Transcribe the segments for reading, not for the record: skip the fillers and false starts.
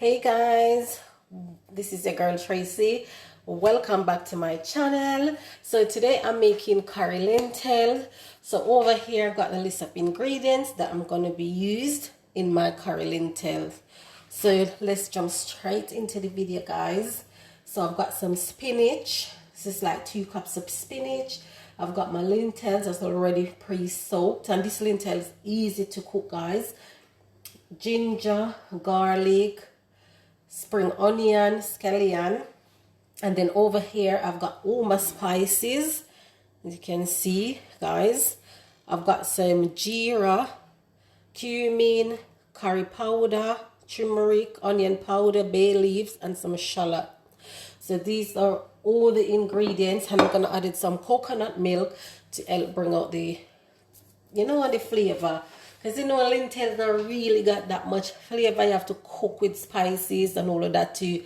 Hey guys, this is your girl Tracy. Welcome back to my channel. So today I'm making curry lentil. So over here I've got a list of ingredients that I'm going to be used in my curry lentil. So let's jump straight into the video, guys. So I've got some spinach. This is like 2 cups of spinach. I've got my lentils that's already pre-soaked, and this lentil is easy to cook, guys. Ginger, garlic, spring onion, scallion, and then over here I've got all my spices. As you can see, guys, I've got some jeera, cumin, curry powder, turmeric, onion powder, bay leaves, and some shallot. So these are all the ingredients, and I'm gonna add some coconut milk to help bring out the the flavor. Because lentils don't really got that much flavor. You have to cook with spices and all of that to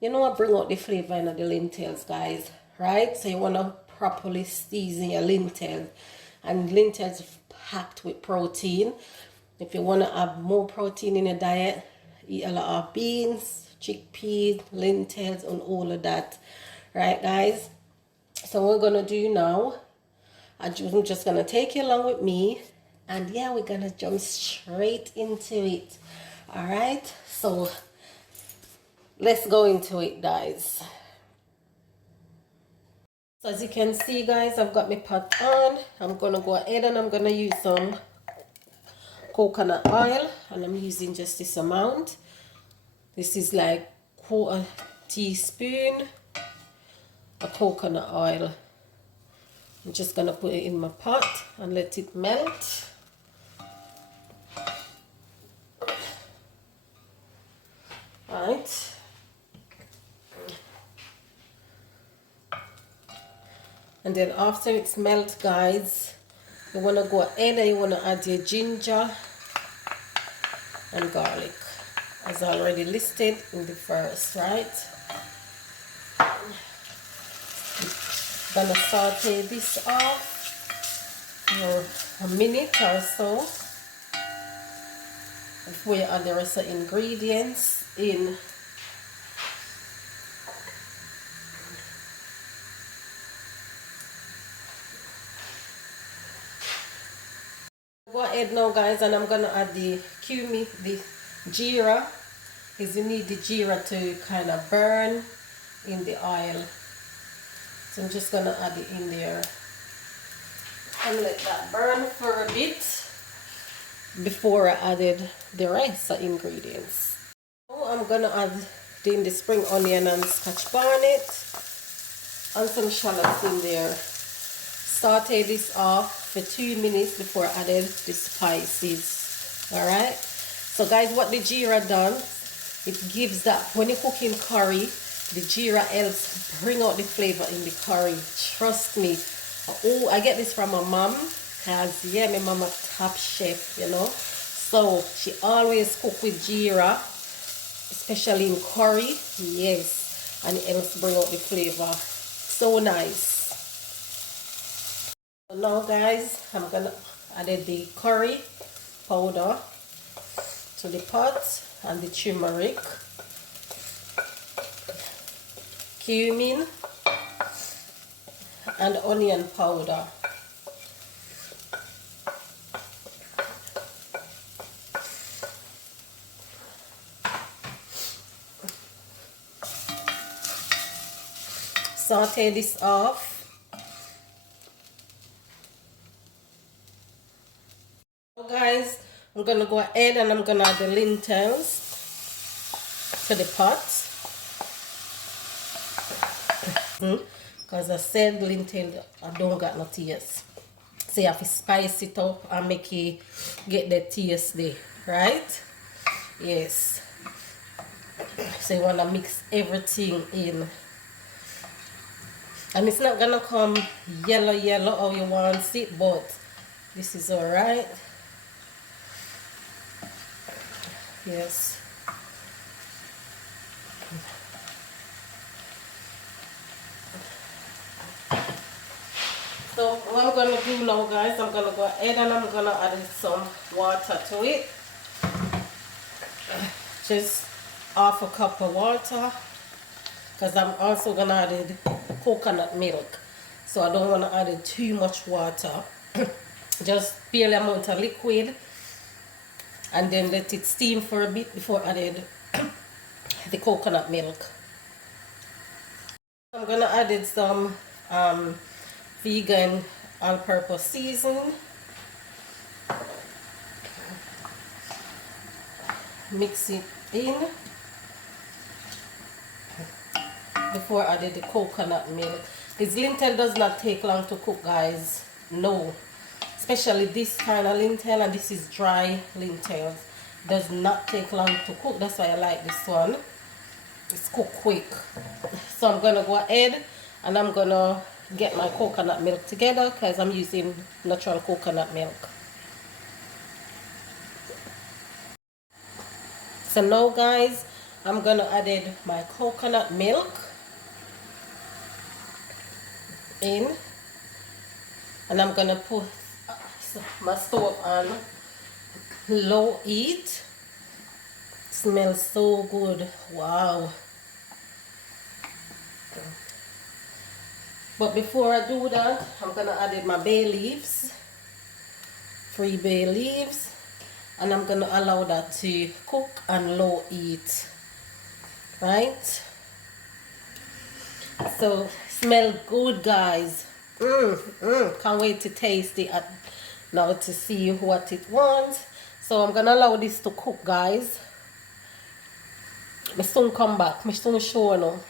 bring out the flavor in the lentils, guys, right? So you want to properly season your lentils, and lentils packed with protein. If you want to have more protein in your diet, eat a lot of beans, chickpeas, lentils, and all of that, right, guys? So what we're gonna do now, I'm just gonna take you along with me, and yeah, we're gonna jump straight into it. All right, so let's go into it, guys. So as you can see, guys, I've got my pot on. I'm gonna go ahead and I'm gonna use some coconut oil, and I'm using just this amount. This is like 1/4 teaspoon of coconut oil. I'm just gonna put it in my pot and let it melt. Right. And then after it's melt, guys, you want to go ahead and you want to add your ginger and garlic as already listed in the first, right? Gonna saute this off for a minute or so before you add the rest of the ingredients in. Go ahead now, guys, and I'm gonna add the cumin, the jeera, because you need the jeera to kind of burn in the oil. So I'm just gonna add it in there and let that burn for a bit before I added the rest of ingredients. Now I'm gonna add in the spring onion and scotch bonnet and some shallots in there. Saute this off for 2 minutes before I added the spices. Alright, so guys, what the jeera does, it gives that, when you're cooking curry, the jeera helps bring out the flavor in the curry. Trust me. Oh, I get this from my mom, because yeah, my mom a top chef, so she always cook with jeera, especially in curry. Yes, and it helps bring out the flavor. So nice. So now, guys, I'm gonna add the curry powder to the pot and the turmeric, cumin, and onion powder. Saute this off. Guys, I'm gonna go ahead and I'm gonna add the lentils to the pot. Because I said lentil, I don't got no taste. So you have to spice it up and make it get the taste there, right? Yes. So you wanna mix everything in. And it's not gonna come yellow how you want it, but this is alright. Yes. So what I'm going to do now, guys, I'm going to go ahead and I'm going to add some water to it. Just half a cup of water, because I'm also gonna add coconut milk, so I don't want to add too much water. Just barely amount of liquid, and then let it steam for a bit before added the coconut milk. I'm gonna add some vegan all-purpose seasoning. Mix it in before I added the coconut milk. This lentil does not take long to cook, guys. No, especially this kind of lentil, and this is dry lentils. Does not take long to cook. That's why I like this one. It's cooked quick. So I'm gonna go ahead and I'm gonna get my coconut milk together, because I'm using natural coconut milk. So now, guys, I'm gonna add my coconut milk in, and I'm gonna put my stove on low heat. Smells so good. Wow. But before I do that, I'm gonna add my bay leaves, 3 bay leaves, and I'm gonna allow that to cook on low heat, right? So smell good, guys. Can't wait to taste it now to see what it wants. So I'm gonna allow this to cook, guys. I soon come back. I soon show you.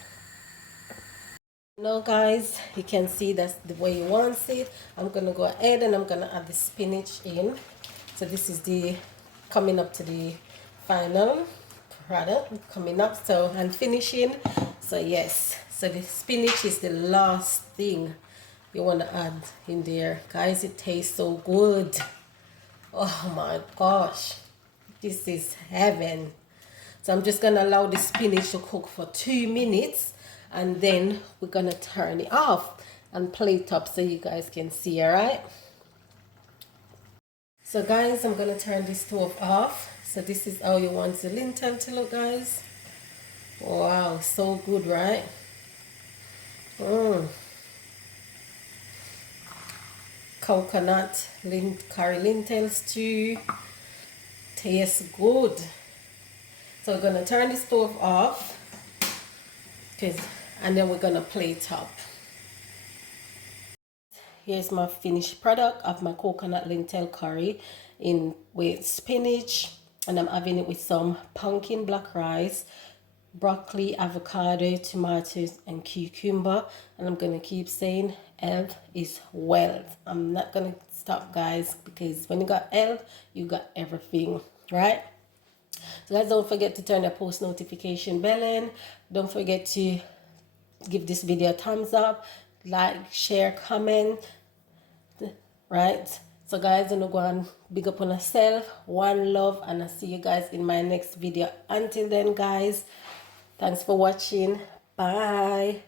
Now, guys, you can see that's the way you want it. I'm gonna go ahead and I'm gonna add the spinach in. So this is the coming up to the final product coming up, so and finishing. So yes, so the spinach is the last thing you want to add in there, guys. It tastes so good. Oh my gosh, this is heaven. So I'm just gonna allow the spinach to cook for 2 minutes, and then we're gonna turn it off and plate up so you guys can see. All right, so guys, I'm gonna turn this stove off. So this is how you want the lentil to look, guys. Wow, so good, right? Coconut curry lentil stew tastes good. So we're gonna turn the stove off, and then we're gonna plate up. Here's my finished product of my coconut lentil curry in with spinach, and I'm having it with some pumpkin black rice, broccoli, avocado, tomatoes, and cucumber. And I'm gonna keep saying health is wealth. I'm not gonna stop, guys, because when you got health, you got everything, right? So guys, don't forget to turn the post notification bell in. Don't forget to give this video a thumbs up, like, share, comment, right? So guys, I'm gonna go and big up on yourself. One love, and I'll see you guys in my next video. Until then, guys, thanks for watching. Bye.